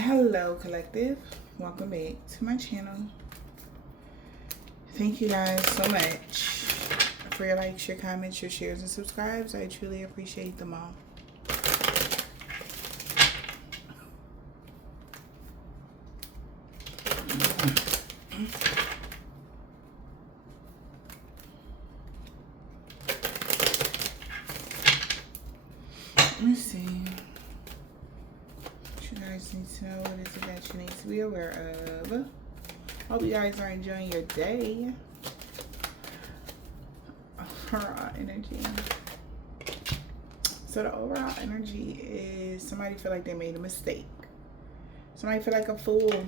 Hello collective, welcome back to my channel. Thank you guys so much for your likes, your comments, your shares, and subscribes. I truly appreciate them all. Let's see. What you guys need to know, what is it that you need to be aware of? Hope you guys are enjoying your day. Overall energy. So the overall energy is somebody feel like they made a mistake. Somebody feel like a fool.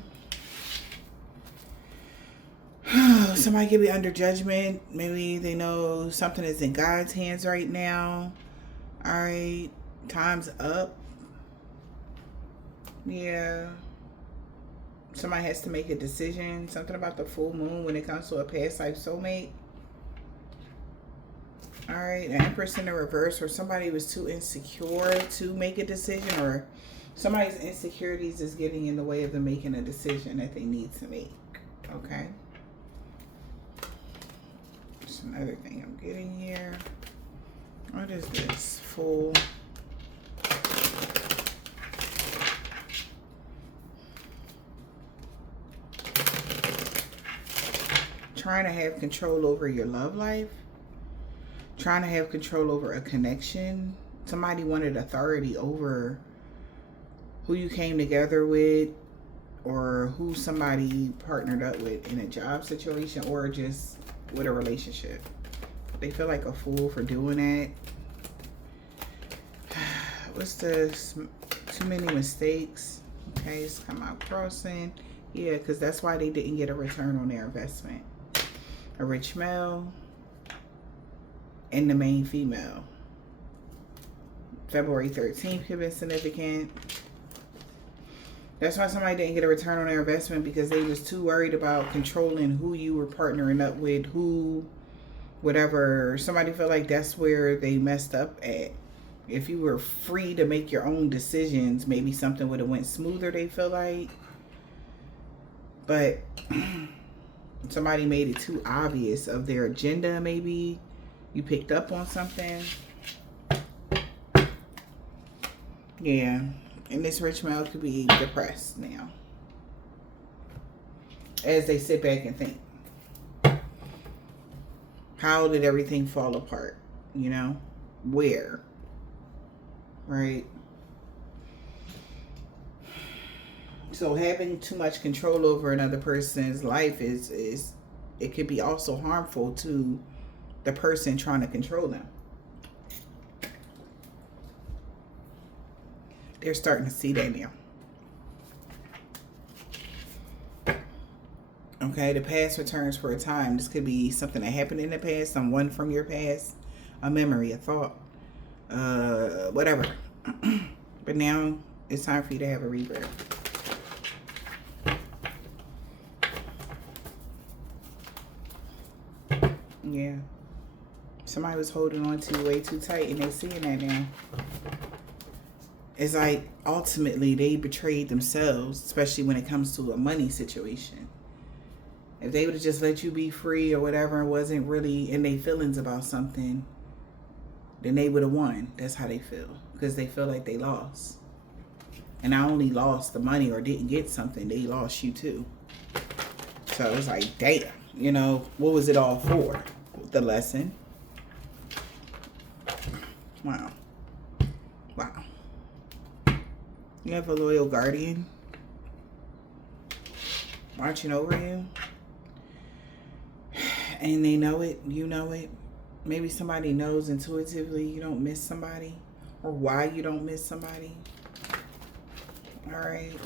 Somebody could be under judgment. Maybe they know something is in God's hands right now. All right, time's up. Yeah. Somebody has to make a decision. Something about the full moon when it comes to a past life soulmate. All right, the Empress in the reverse, or somebody was too insecure to make a decision, or somebody's insecurities is getting in the way of them making a decision that they need to make. Okay. There's another thing I'm getting here. What is this? Fool. Trying to have control over your love life. Trying to have control over a connection. Somebody wanted authority over who you came together with, or who somebody partnered up with in a job situation, or just with a relationship. They feel like a fool for doing that. What's this? Too many mistakes. Okay, it's come out crossing. Yeah, because that's why they didn't get a return on their investment. A rich male and the main female. February 13th could have been significant. That's why somebody didn't get a return on their investment, because they was too worried about controlling who you were partnering up with, who, whatever. Somebody felt like that's where they messed up at. If you were free to make your own decisions, maybe something would have went smoother, they feel like. But somebody made it too obvious of their agenda, maybe. You picked up on something. Yeah. And this rich male could be depressed now, as they sit back and think, how did everything fall apart? You know? Where? Right? So having too much control over another person's life is it could be also harmful to the person trying to control them. They're starting to see that now. Okay, the past returns for a time. This could be something that happened in the past, someone from your past, a memory, a thought, whatever. But now it's time for you to have a rebirth. Yeah. Somebody was holding on to you way too tight, and they're seeing that now. It's like ultimately they betrayed themselves, especially when it comes to a money situation. If they would have just let you be free or whatever and wasn't really in their feelings about something, then they would have won. That's how they feel. Because they feel like they lost. And not only lost the money or didn't get something, they lost you too. So it's like, damn, you know, what was it all for? The lesson. Wow. Wow. You have a loyal guardian watching over you. And they know it. You know it. Maybe somebody knows intuitively you don't miss somebody. Or why you don't miss somebody. Alright.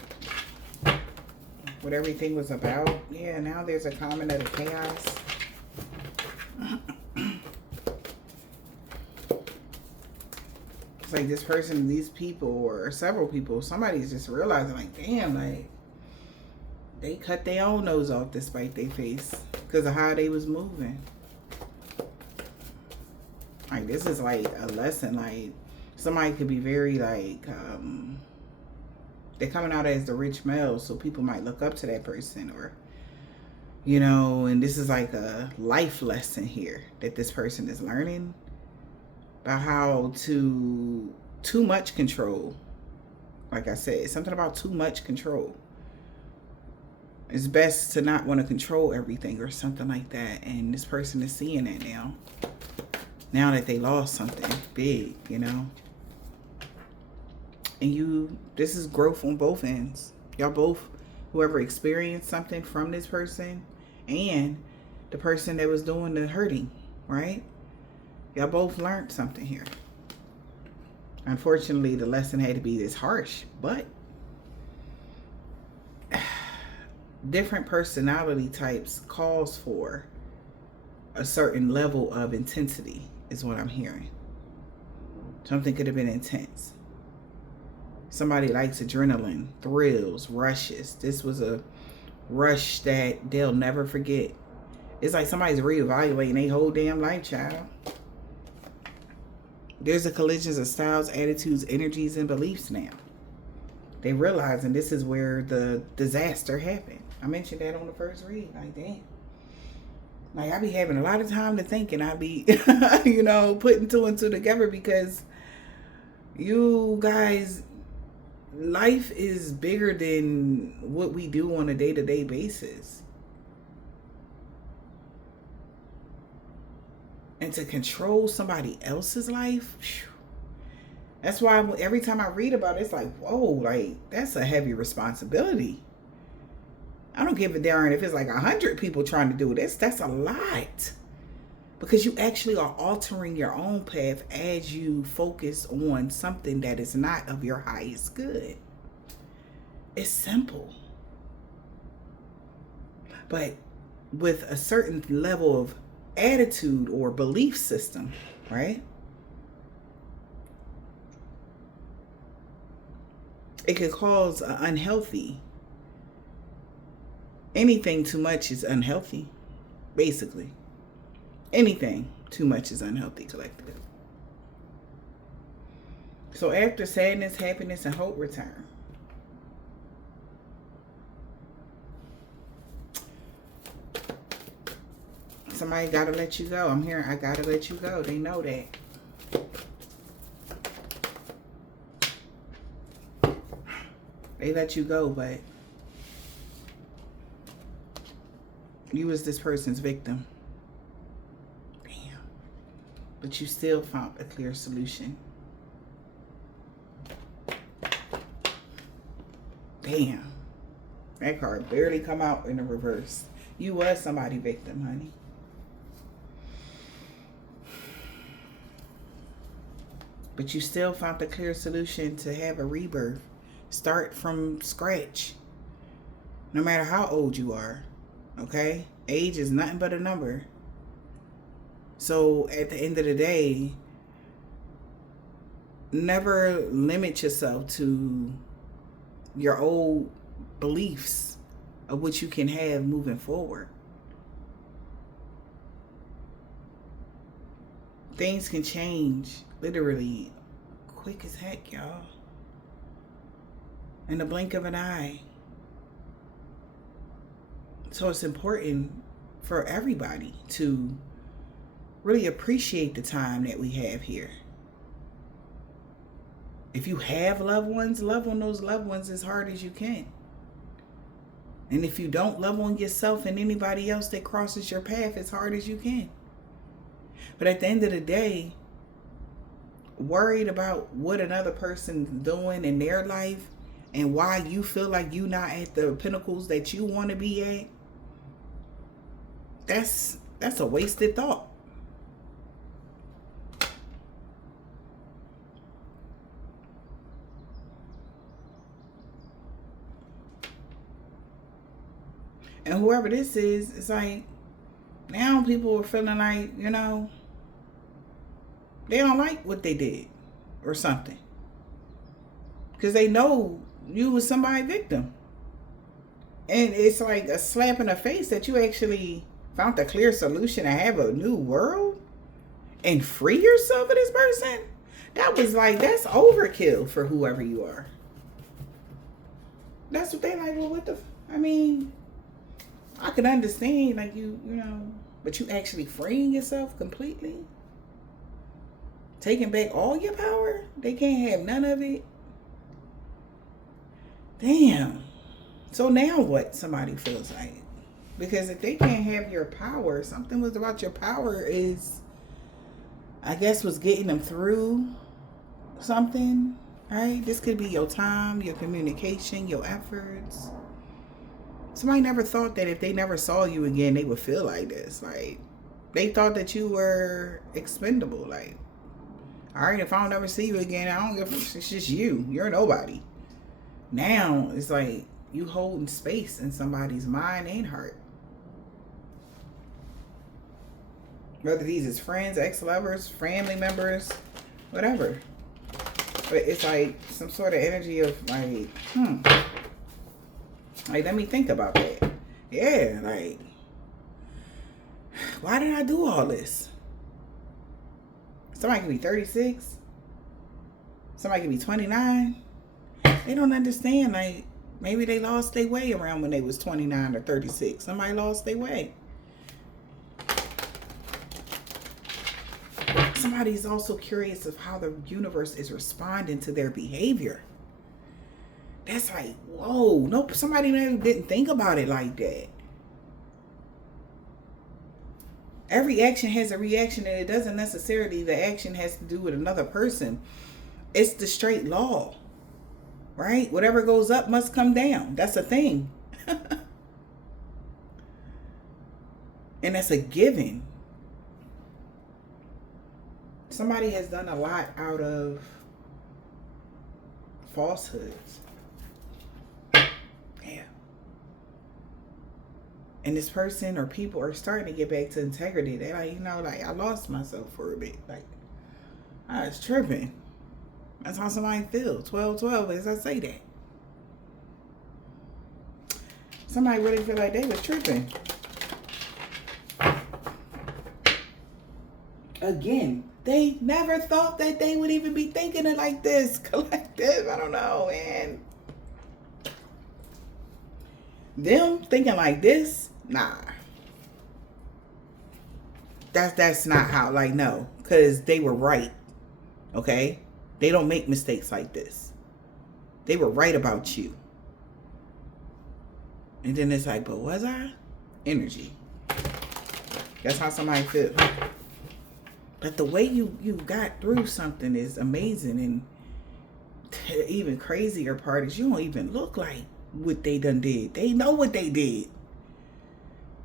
What everything was about. Yeah, now there's a comment of the chaos. It's like this person, these people, or several people, somebody's just realizing like, damn, like, they cut their own nose off despite their face because of how they was moving. Like, this is like a lesson. Like, somebody could be very like They're coming out as the rich male, so people might look up to that person, or, you know, and this is like a life lesson here that this person is learning about how to, too much control. Like I said, something about too much control. It's best to not want to control everything or something like that. And this person is seeing that now. Now that they lost something big, you know. And this is growth on both ends. Y'all both, whoever experienced something from this person and the person that was doing the hurting, right? Y'all both learned something here. Unfortunately, the lesson had to be this harsh, but different personality types calls for a certain level of intensity is what I'm hearing. Something could have been intense. Somebody likes adrenaline, thrills, rushes. This was a rush that they'll never forget. It's like somebody's reevaluating their whole damn life, child. There's a collisions of styles, attitudes, energies, and beliefs now. They realizing this is where the disaster happened. I mentioned that on the first read. Like, damn. Like, I be having a lot of time to think, and I be, you know, putting two and two together, because you guys, life is bigger than what we do on a day-to-day basis. And to control somebody else's life, that's why every time I read about it, it's like, whoa, like, that's a heavy responsibility. I don't give a darn if it's like 100 people trying to do this. That's a lot. Because you actually are altering your own path as you focus on something that is not of your highest good. It's simple. But with a certain level of attitude or belief system, right? It could cause unhealthy. Anything too much is unhealthy, basically. Anything too much is unhealthy, collectively. So after sadness, happiness, and hope return, somebody gotta let you go. I'm hearing, I gotta let you go. They know that. They let you go, but you was this person's victim. Damn. But you still found a clear solution. Damn. That card barely come out in the reverse. You was somebody victim, honey. But you still found the clear solution to have a rebirth. Start from scratch. No matter how old you are. Okay? Age is nothing but a number. So at the end of the day, never limit yourself to your old beliefs of what you can have moving forward. Things can change literally quick as heck, y'all. In the blink of an eye. So it's important for everybody to really appreciate the time that we have here. If you have loved ones, love on those loved ones as hard as you can. And if you don't, love on yourself and anybody else that crosses your path as hard as you can. But at the end of the day, worried about what another person's doing in their life and why you feel like you're not at the pinnacles that you want to be at, that's a wasted thought. And whoever this is, it's like, now people are feeling like, you know, they don't like what they did or something. Because they know you was somebody's victim. And it's like a slap in the face that you actually found a clear solution to have a new world and free yourself of this person. That was like, that's overkill for whoever you are. That's what they like. Well, what the? I mean, I can understand, like you know, but you actually freeing yourself completely, taking back all your power. They can't have none of it. Damn. So now what? Somebody feels like, because if they can't have your power, something was about your power is, I guess, was getting them through something. Right? This could be your time, your communication, your efforts. Somebody never thought that if they never saw you again, they would feel like this. Like, they thought that you were expendable. Like, all right, if I don't ever see you again, I don't give. It's just you. You're nobody. Now it's like you holding space in somebody's mind and heart. Whether these is friends, ex-lovers, family members, whatever. But it's like some sort of energy of like, like, let me think about that. Yeah, like, why did I do all this? Somebody could be 36. Somebody could be 29. They don't understand. Like, maybe they lost their way around when they was 29 or 36. Somebody lost their way. Somebody's also curious of how the universe is responding to their behavior. That's like, whoa. Nope, somebody didn't think about it like that. Every action has a reaction, and it doesn't necessarily, the action has to do with another person. It's the straight law, right? Whatever goes up must come down. That's a thing. And that's a given. Somebody has done a lot out of falsehoods. Yeah. And this person or people are starting to get back to integrity. They're like, you know, like, I lost myself for a bit. Like, I was tripping. That's how somebody feels. 12-12, as I say that. Somebody really feel like they was tripping. Again, they never thought that they would even be thinking it like this. Collective, I don't know, man. Them thinking like this, nah. That's not how, like, no. Because they were right, okay? They don't make mistakes like this. They were right about you. And then it's like, but was I? Energy. That's how somebody feels. But the way you got through something is amazing. And the even crazier part is you don't even look like what they done did. They know what they did.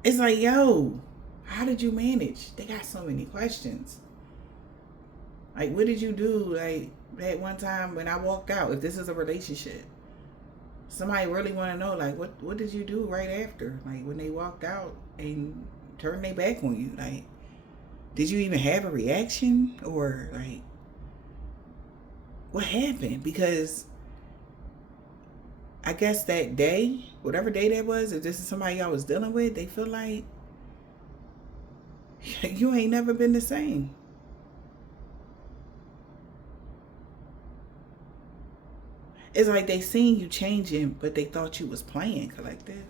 It's like, yo, how did you manage? They got so many questions. Like, what did you do? Like, that one time when I walked out, if this is a relationship, somebody really want to know, like, what did you do right after? Like, when they walked out and turned their back on you, like, did you even have a reaction? Or, like, what happened? Because I guess that day, whatever day that was, if this is somebody y'all was dealing with, they feel like you ain't never been the same. It's like they seen you changing, but they thought you was playing, collective.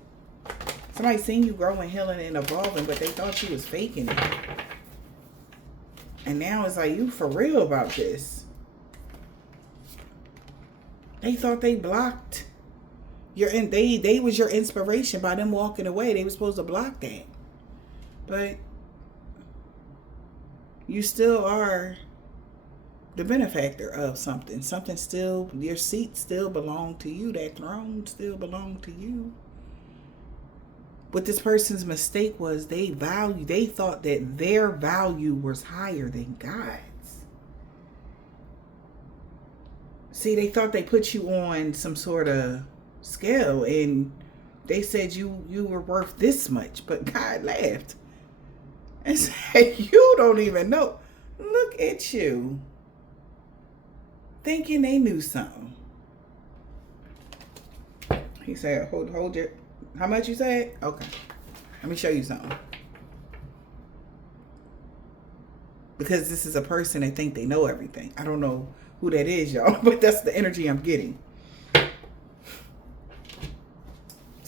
Somebody seen you growing, healing, and evolving, but they thought you was faking it. And now it's like, you for real about this. They thought they blocked they was your inspiration by them walking away. They were supposed to block that. But you still are the benefactor of something. Something still, your seat still belonged to you. That throne still belonged to you. What this person's mistake was, they thought that their value was higher than God's. See, they thought they put you on some sort of scale and they said you were worth this much, but God laughed and said, you don't even know. Look at you. Thinking they knew something. He said, hold your, how much you said? Okay. Let me show you something. Because this is a person that think they know everything. I don't know who that is, y'all, but that's the energy I'm getting.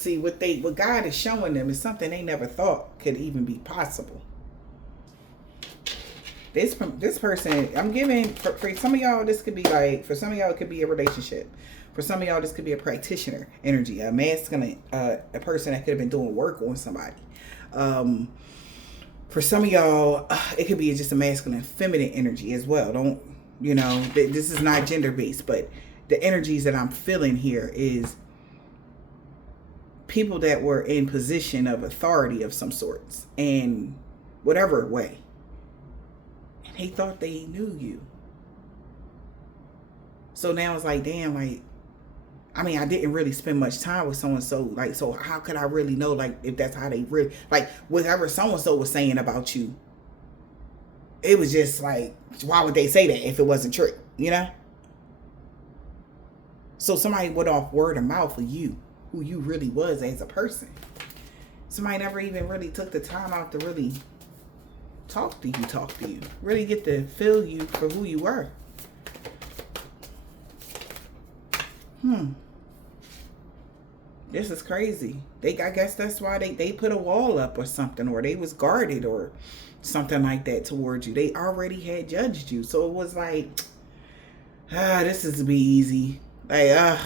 See, what God is showing them is something they never thought could even be possible. This person, I'm giving, for some of y'all, this could be like, for some of y'all, it could be a relationship. For some of y'all, this could be a practitioner energy, a masculine, a person that could have been doing work on somebody. For some of y'all, it could be just a masculine, feminine energy as well. Don't, this is not gender based, but the energies that I'm feeling here is people that were in position of authority of some sorts, in whatever way. And they thought they knew you. So now it's like, damn, like, I mean, I didn't really spend much time with so-and-so. Like, so how could I really know, like, if that's how they really, like, whatever so-and-so was saying about you, it was just like, why would they say that if it wasn't true, So somebody went off word of mouth of you, who you really was as a person. Somebody never even really took the time out to really talk to you, really get to feel you for who you were. This is crazy. I guess that's why they put a wall up or something, or they was guarded or something like that towards you. They already had judged you. So it was like, this is to be easy. Like,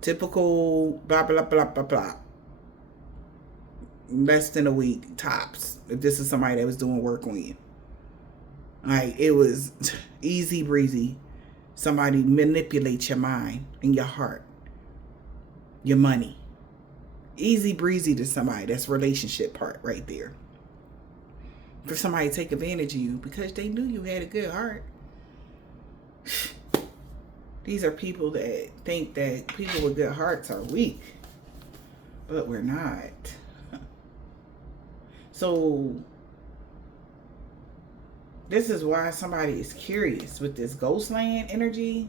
typical blah, blah, blah, blah, blah. Less than a week, tops, if this is somebody that was doing work on you. Like, it was easy breezy. Somebody manipulate your mind and your heart, your money. Easy breezy to somebody. That's relationship part right there. For somebody to take advantage of you because they knew you had a good heart. These are people that think that people with good hearts are weak, but we're not. So this is why somebody is curious with this ghost land energy.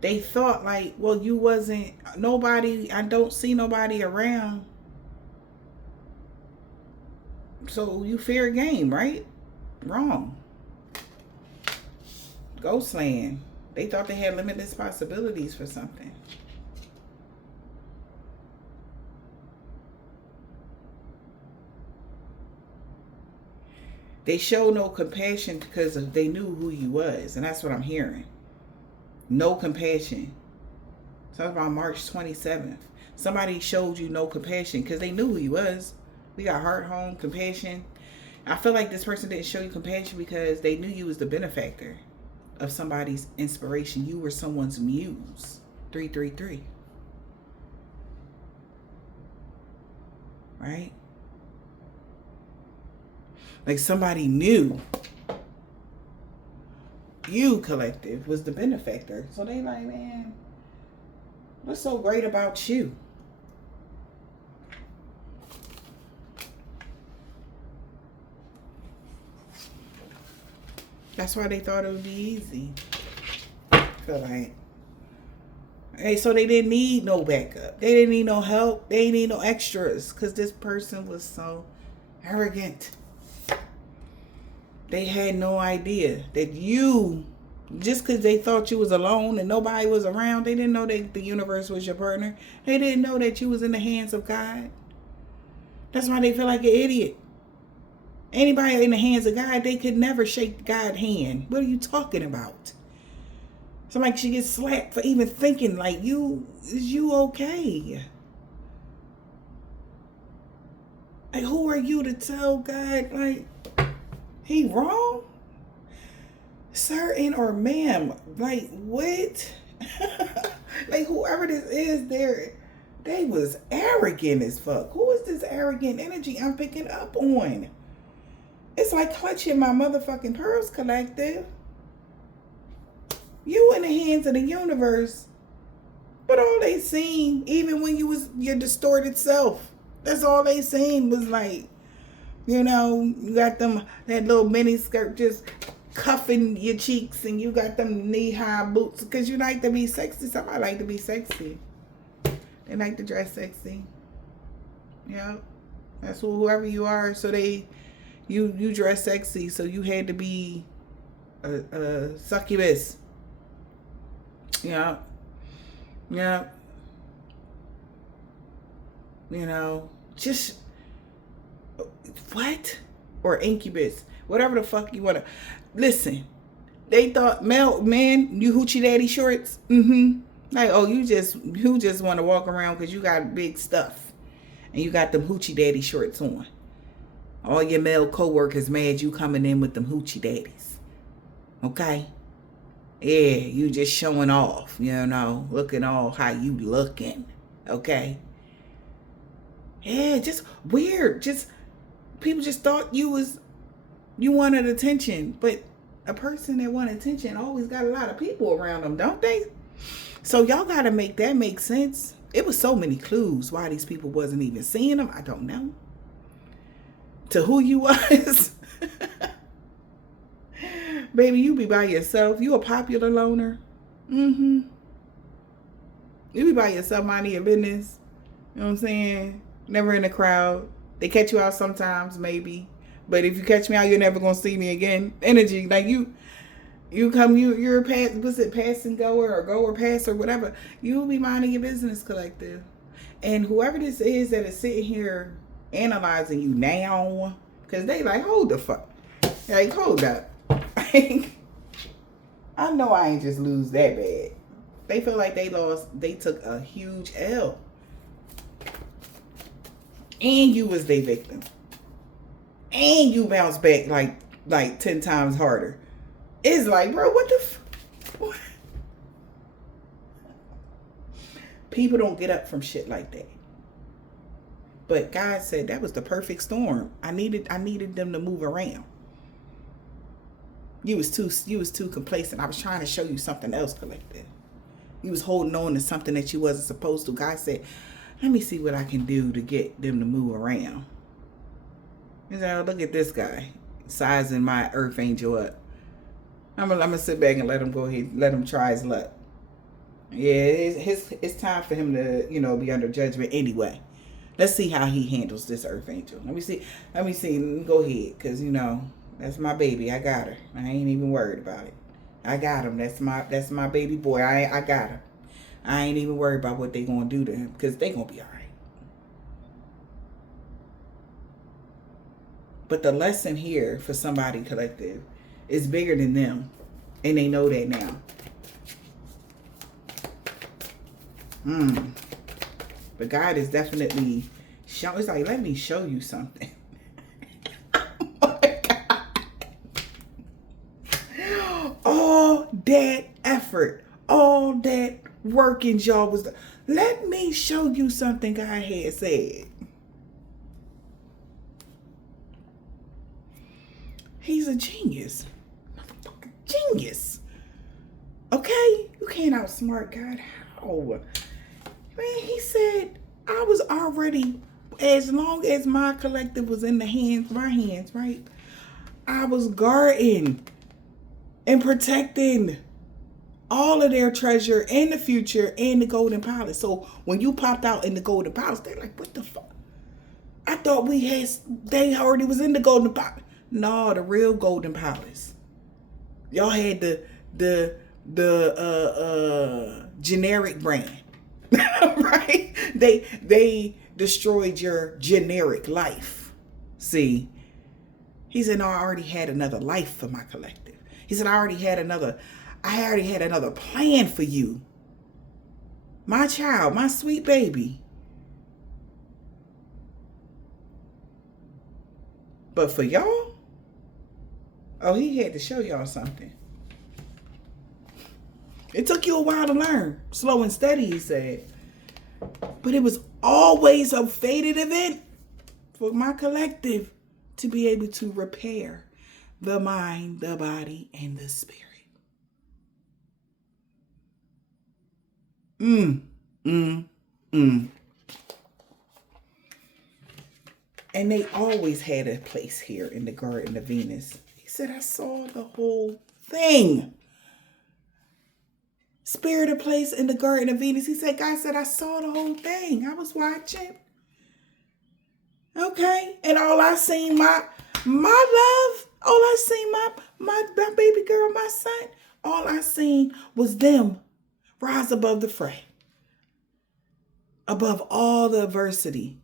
They thought like, well, you wasn't nobody. I don't see nobody around. So you fair game, right? Wrong. Ghostland. They thought they had limitless possibilities for something. They show no compassion because they knew who you was. And that's what I'm hearing. No compassion. Talk about March 27th. Somebody showed you no compassion because they knew who you was. We got heart, home, compassion. I feel like this person didn't show you compassion because they knew you was the benefactor of somebody's inspiration. You were someone's muse. 333. Right? Like somebody knew you, collective, was the benefactor. So they like, man, what's so great about you? That's why they thought it would be easy. I feel like. Hey, so they didn't need no backup. They didn't need no help. They didn't need no extras because this person was so arrogant. They had no idea that you, just because they thought you was alone and nobody was around, they didn't know that the universe was your partner. They didn't know that you was in the hands of God. That's why they feel like an idiot. Anybody in the hands of God, they could never shake God's hand. What are you talking about? Somebody should get slapped for even thinking like, is you okay? Like, who are you to tell God, like, he wrong? Sir and or ma'am, like, what? Like, whoever this is, they was arrogant as fuck. Who is this arrogant energy I'm picking up on? It's like clutching my motherfucking pearls, collective. You in the hands of the universe, but all they seen, even when you was your distorted self, that's all they seen was like, you got them, that little mini skirt just cuffing your cheeks, and you got them knee-high boots because you like to be sexy. Somebody like to be sexy. They like to dress sexy. Yeah, that's whoever you are. So you dress sexy, so you had to be a succubus. Yeah. Yeah. You know, just what? Or incubus. Whatever the fuck you want to. Listen, they thought, man, you hoochie daddy shorts? Mm-hmm. Like, oh, you just want to walk around because you got big stuff. And you got them hoochie daddy shorts on. All your male co-workers mad you coming in with them hoochie daddies. Okay? Yeah, you just showing off, looking all how you looking. Okay? Yeah, just weird. Just people just thought you wanted attention. But a person that want attention always got a lot of people around them, don't they? So y'all gotta make that make sense. It was so many clues why these people wasn't even seeing them. I don't know. To who you was. Baby, you be by yourself. You a popular loner. Mm-hmm. You be by yourself, minding your business. You know what I'm saying? Never in the crowd. They catch you out sometimes, maybe. But if you catch me out, you're never gonna see me again. Energy, like you're a passing goer or go or pass or whatever. You'll be minding your business, collective. And whoever this is that is sitting here analyzing you now, because they like, hold the fuck. Like, hold up. I know I ain't just lose that bad. They feel like they took a huge L. And you was their victim. And you bounced back like 10 times harder. It's like, bro, what the People don't get up from shit like that. But God said that was the perfect storm. I needed them to move around. You was too complacent. I was trying to show you something else, collective. You was holding on to something that you wasn't supposed to. God said, let me see what I can do to get them to move around. You know, look at this guy sizing my earth angel up. I'm gonna sit back and let him go ahead, let him try his luck. Yeah, it's time for him to, be under judgment anyway. Let's see how he handles this earth angel. Let me see. Go ahead, because that's my baby. I got her. I ain't even worried about it. I got him. That's my baby boy. I got him. I ain't even worried about what they gonna do to him, because they gonna be all right. But the lesson here for somebody, collective, is bigger than them, and they know that now. But God is definitely showing. It's like, let me show you something. Oh my God. All that effort, all that working y'all was. Let me show you something God had said. He's a genius. Motherfucking genius. Okay? You can't outsmart God. How? Man, he said, I was already, as long as my collective was in my hands, right? I was guarding and protecting all of their treasure in the future and the golden palace. So when you popped out in the golden palace, they're like, what the fuck? I thought they already was in the golden palace. No, the real golden palace. Y'all had the generic brand. Right? They destroyed your generic life. See, he said, no, I already had another life for my collective. He said, I already had another plan for you. My child, my sweet baby. But for y'all, he had to show y'all something. It took you a while to learn. Slow and steady, he said. But it was always a fated event for my collective to be able to repair the mind, the body, and the spirit. And they always had a place here in the Garden of Venus. He said, I saw the whole thing. Spirit of place in the Garden of Venus. He said, God said, I saw the whole thing. I was watching. Okay. And all I seen, my love, all I seen, my baby girl, my son, all I seen was them rise above the fray. above all the adversity,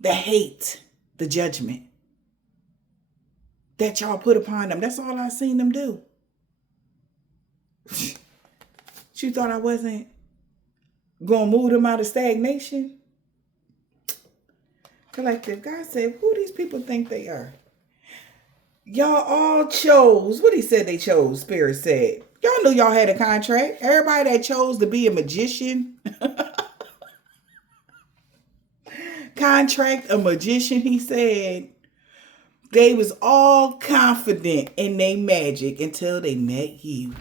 the hate, the judgment that y'all put upon them. That's all I seen them do. You thought I wasn't going to move them out of stagnation? Collective, God said, who these people think they are? Y'all all chose. What he said they chose, Spirit said. Y'all knew y'all had a contract. Everybody that chose to be a magician. Contract a magician, he said. They was all confident in their magic until they met you.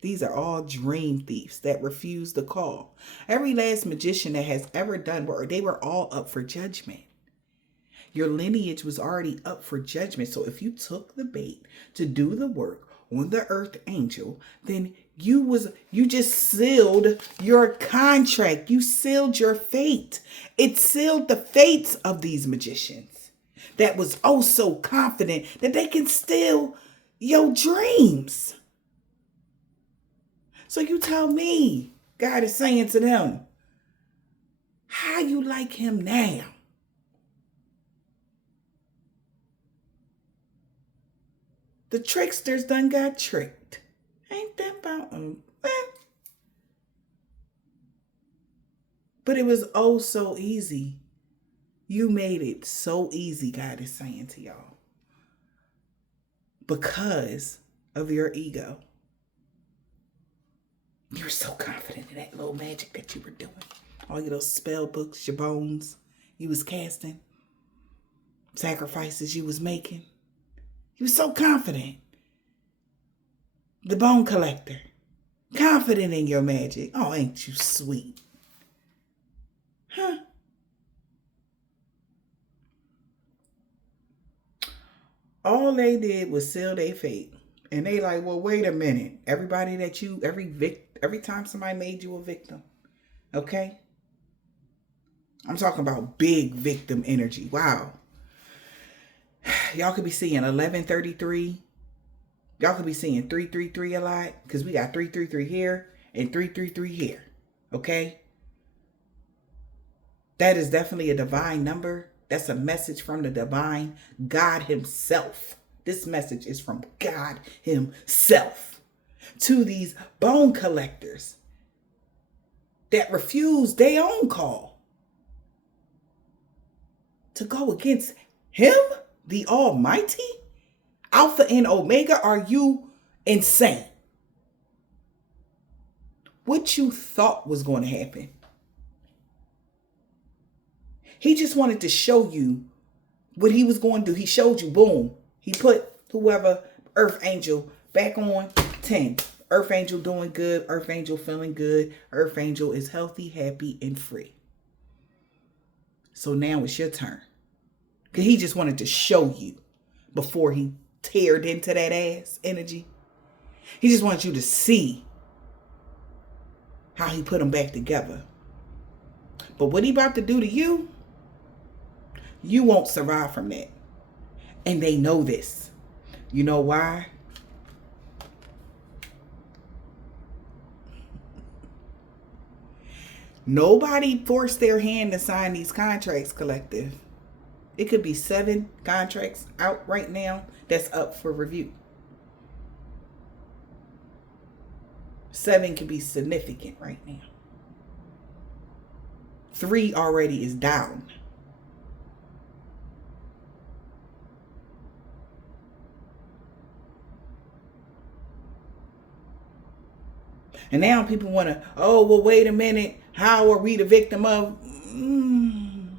These are all dream thieves that refuse the call. Every last magician that has ever done work, they were all up for judgment. Your lineage was already up for judgment. So if you took the bait to do the work on the earth angel, then you just sealed your contract. You sealed your fate. It sealed the fates of these magicians that was oh so confident that they can steal your dreams. So you tell me, God is saying to them, how you like him now? The tricksters done got tricked. Ain't that about them? But it was oh so easy. You made it so easy, God is saying to y'all. Because of your ego. You were so confident in that little magic that you were doing. All your little spell books, your bones you was casting. Sacrifices you was making. You was so confident. The bone collector. Confident in your magic. Oh, ain't you sweet? Huh? All they did was seal their fate. And they like, well, wait a minute. Everybody that you, every time somebody made you a victim. Okay? I'm talking about big victim energy. Wow. Y'all could be seeing 1133. Y'all could be seeing 333 a lot. Because we got 333 here and 333 here. Okay? That is definitely a divine number. That's a message from the divine God himself. This message is from God himself to these bone collectors that refuse their own call to go against him, the Almighty, Alpha and Omega. Are you insane? What you thought was going to happen? He just wanted to show you what he was going to do. He showed you, boom. He put whoever, Earth Angel, back on 10. Earth Angel doing good. Earth Angel feeling good. Earth Angel is healthy, happy, and free. So now it's your turn. Because he just wanted to show you before he teared into that ass energy. He just wanted you to see how he put them back together. But what he about to do to you, you won't survive from that. And they know this. You know why? Nobody forced their hand to sign these contracts, collective. It could be 7 contracts out right now that's up for review. 7 could be significant right now. 3 already is down. And now people want to, oh, well, wait a minute. How are we the victim of? You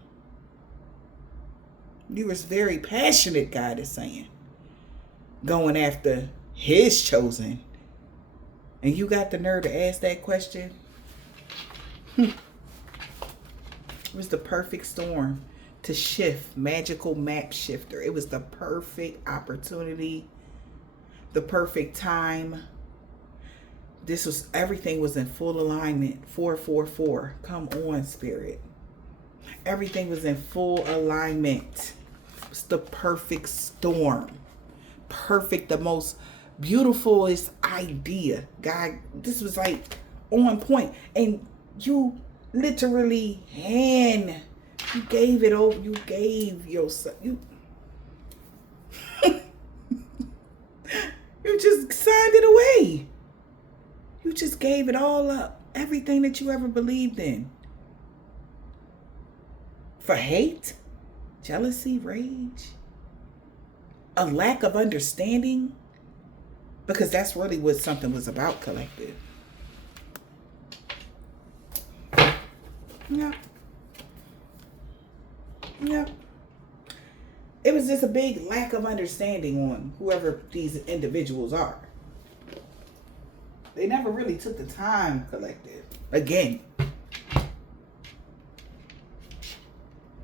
was very passionate, God is saying. Going after his chosen. And you got the nerve to ask that question? It was the perfect storm to shift. Magical map shifter. It was the perfect opportunity. The perfect time. Everything was in full alignment. 444. Come on, Spirit. Everything was in full alignment. It's the perfect storm. Perfect, the most beautifulest idea. God, this was like on point. And you literally you gave it over. You gave yourself. You just signed it away. You just gave it all up. Everything that you ever believed in. For hate, jealousy, rage, a lack of understanding. Because that's really what something was about, collective. Yeah. Yeah. It was just a big lack of understanding on whoever these individuals are. They never really took the time, collective. Again.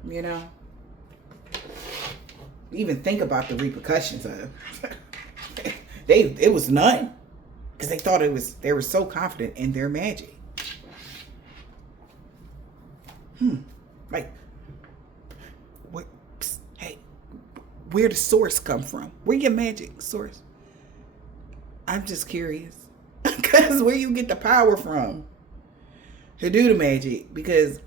You know? Even think about the repercussions of it. It was none. Because they thought they were so confident in their magic. Like, where the source come from? Where your magic source? I'm just curious. Because where you get the power from to do the magic? Because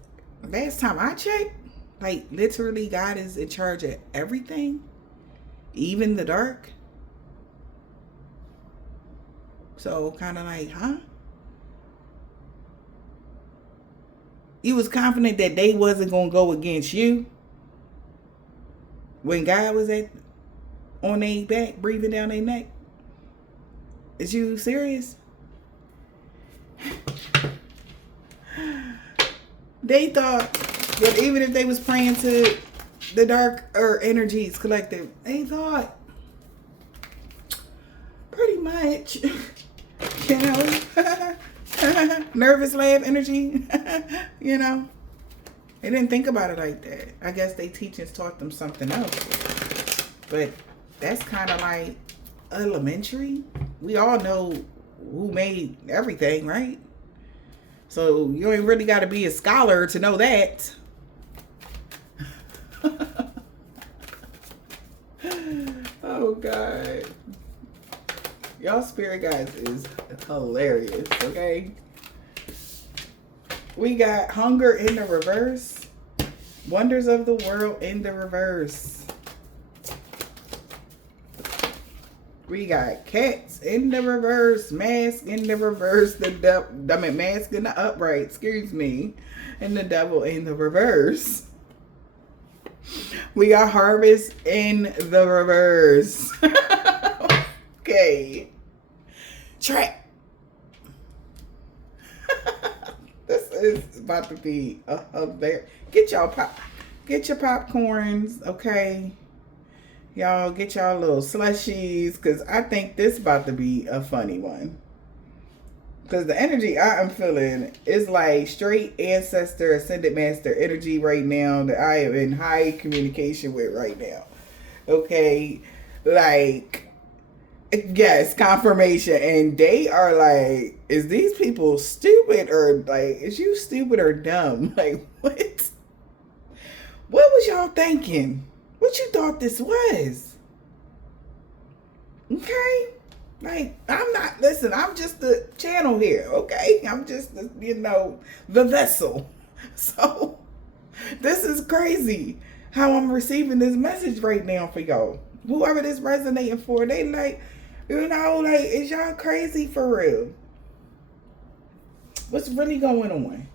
last time I checked, like literally God is in charge of everything. Even the dark. So kind of like, huh? You was confident that they wasn't going to go against you when God was on their back, breathing down their neck? Is you serious? They thought that even if they was praying to the dark or energies collective, they thought pretty much, you know, nervous laugh energy, you know. They didn't think about it like that. I guess they teachers taught them something else. But that's kind of like elementary. We all know who made everything, right? So you ain't really got to be a scholar to know that. Oh, God. Y'all spirit guys is hilarious, okay? We got hunger in the reverse. Wonders of the world in the reverse. We got cats in the reverse. Mask in the reverse. Mask in the upright. Excuse me. And the devil in the reverse. We got harvest in the reverse. Okay. Trap. This is about to be there. Get your popcorns, okay? Y'all get y'all little slushies, because I think this about to be a funny one. Because the energy I am feeling is like straight ancestor, ascended master energy right now that I am in high communication with right now. Okay? Like, yes, confirmation. And they are like, is these people stupid or like, is you stupid or dumb? Like, what? What was y'all thinking? What you thought this was? Okay? Like, I'm just the channel here, okay? I'm just, the vessel. So, this is crazy how I'm receiving this message right now for y'all. Whoever this resonating for, they like, is y'all crazy for real? What's really going on?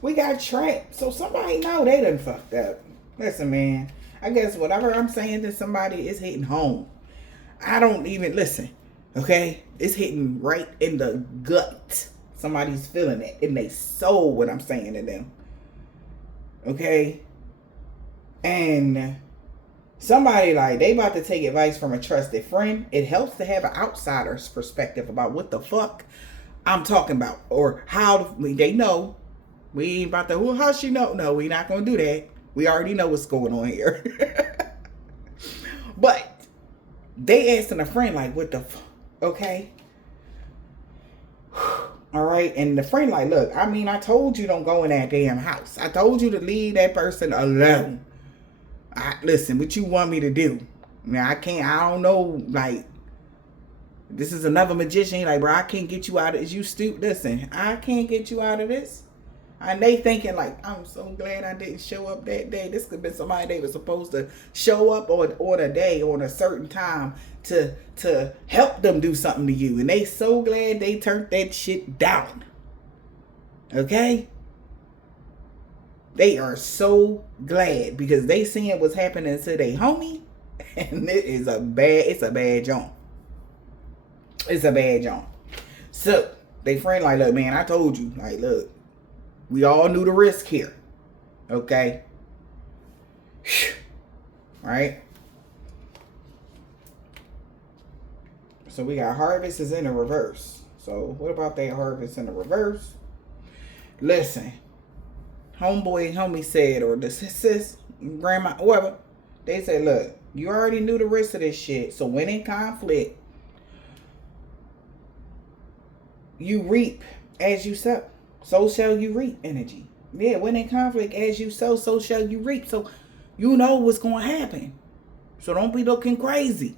We got trapped. So somebody know they done fucked up. Listen, man. I guess whatever I'm saying to somebody is hitting home. I don't even listen. Okay? It's hitting right in the gut. Somebody's feeling it in their soul, what I'm saying to them. Okay? And somebody like, they about to take advice from a trusted friend. It helps to have an outsider's perspective about what the fuck I'm talking about. Or how they know. We ain't about to, well, how she know? No, we not going to do that. We already know what's going on here. But they asking a friend like, what the fuck? Okay. All right. And the friend like, look, I told you don't go in that damn house. I told you to leave that person alone. Listen, what you want me to do? I don't know, like, This is another magician. He like, bro, I can't get you out of this. You stupid. Listen, I can't get you out of this. And they thinking like, I'm so glad I didn't show up that day. This could have been somebody they was supposed to show up on a day, on a certain time to help them do something to you. And they so glad they turned that shit down. Okay? They are so glad because they seeing what's happening to their homie. And it's a bad jump. It's a bad jump. So, they friend like, look, man, I told you. Like, look, we all knew the risk here. Okay? Right? So, we got harvest is in the reverse. So, what about that harvest in the reverse? Listen. Homeboy and homie said, or the sis, grandma, whoever, they said, look, you already knew the risk of this shit. So, when in conflict, you reap as you sow. So shall you reap energy. Yeah, when in conflict, as you sow, so shall you reap. So you know what's going to happen. So don't be looking crazy.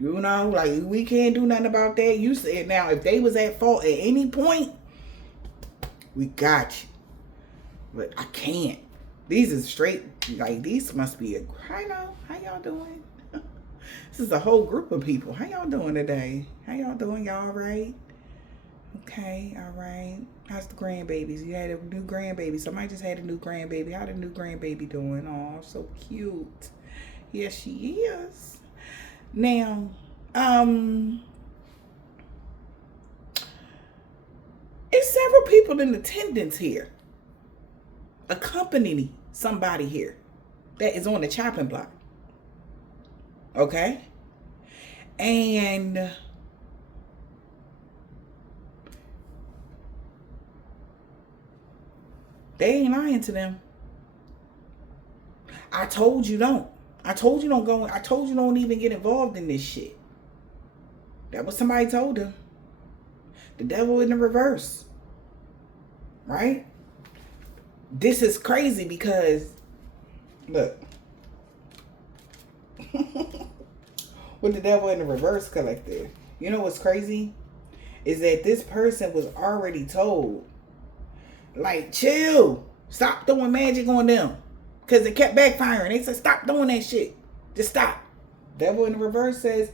You know, like, we can't do nothing about that. You said, now, if they was at fault at any point, we got you. But I can't. These is straight, like, these must be how y'all doing? This is a whole group of people. How y'all doing today? How y'all doing? Y'all all right? Okay, all right. How's the grandbabies? You had a new grandbaby. Somebody just had a new grandbaby. How the new grandbaby doing? Oh, so cute. Yes, she is. Now, it's several people in attendance here. Accompanying somebody here that is on the chopping block. Okay? And they ain't lying to them. I told you don't. I told you don't go. I told you don't even get involved in this shit. That was somebody told them. The devil in the reverse. Right? This is crazy because, look. With the devil in the reverse collective. You know what's crazy? Is that this person was already told, like, chill. Stop throwing magic on them. Because it kept backfiring. They said, stop doing that shit. Just stop. Devil in the reverse says,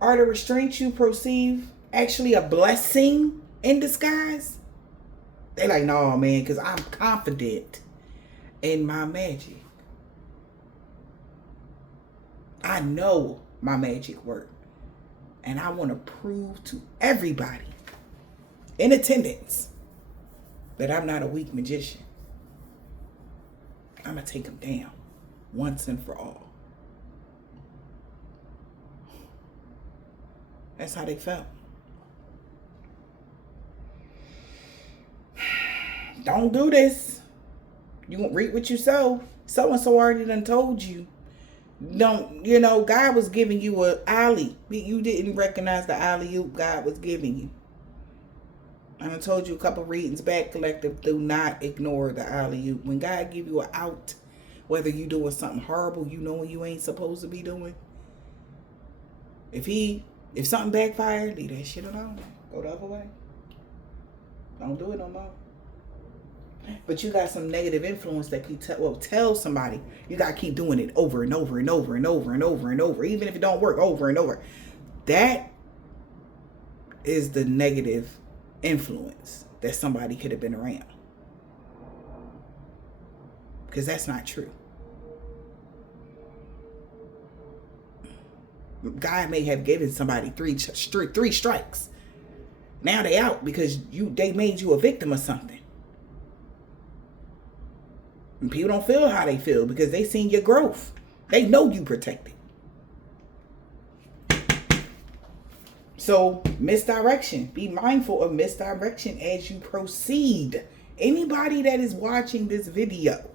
are the restraints you perceive actually a blessing in disguise? They like, no, man, because I'm confident in my magic. I know my magic work. And I want to prove to everybody in attendance that I'm not a weak magician. I'm going to take them down once and for all. That's how they felt. Don't do this. You won't reap what you sow. So-and-so already done told you. Don't, God was giving you a alley. You didn't recognize the alley-oop God was giving you. I told you a couple readings back, collective, do not ignore the alley-oop. When God give you an out, whether you doing something horrible, you ain't supposed to be doing. If something backfired, leave that shit alone. Go the other way. Don't do it no more. But you got some negative influence that can tell somebody. You got to keep doing it over and over and over and over and over and over. Even if it don't work, over and over. That is the negative influence that somebody could have been around. Because that's not true. God may have given somebody three strikes. Now they out because they made you a victim of something. And people don't feel how they feel because they seen your growth. They know you protected. So, misdirection. Be mindful of misdirection as you proceed. Anybody that is watching this video,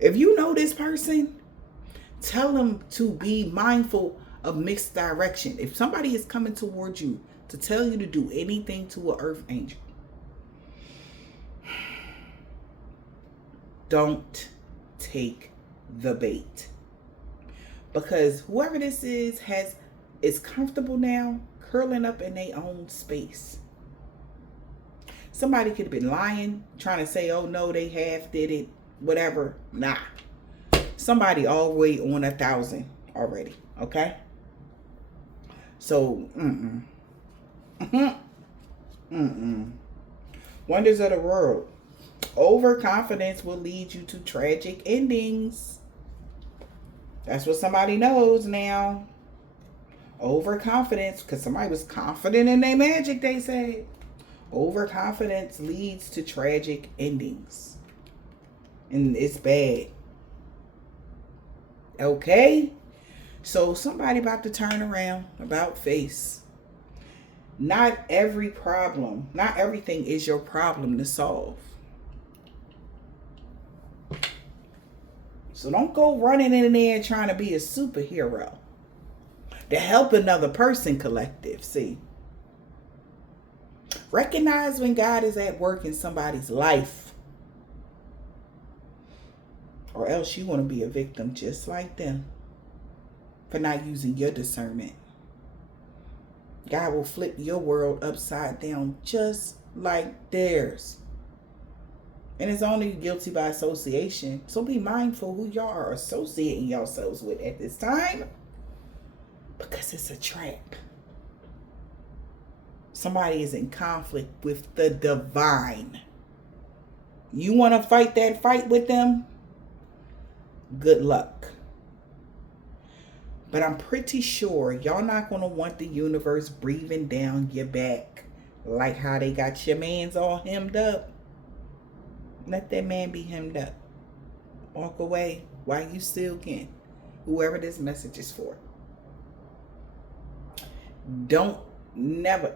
if you know this person, tell them to be mindful of misdirection. If somebody is coming towards you to tell you to do anything to an earth angel, don't take the bait. Because whoever this is comfortable now, curling up in their own space. Somebody could have been lying, trying to say, oh no, they half did it, whatever. Nah. Somebody all the way on 1,000 already. Okay? So, Wonders of the world. Overconfidence will lead you to tragic endings. That's what somebody knows now. Overconfidence, because somebody was confident in their magic, they said. Overconfidence leads to tragic endings. And it's bad. Okay? So somebody about to turn around, about face. Not everything is your problem to solve. So don't go running in there trying to be a superhero to help another person, collective. See, recognize when God is at work in somebody's life, or else you want to be a victim just like them for not using your discernment. God will flip your world upside down just like theirs. And it's only guilty by association. So be mindful who y'all are associating yourselves with at this time. Because it's a trap. Somebody is in conflict with the divine. You want to fight that fight with them? Good luck. But I'm pretty sure y'all not going to want the universe breathing down your back like how they got your mans all hemmed up. Let that man be hemmed up. Walk away while you still can. Whoever this message is for.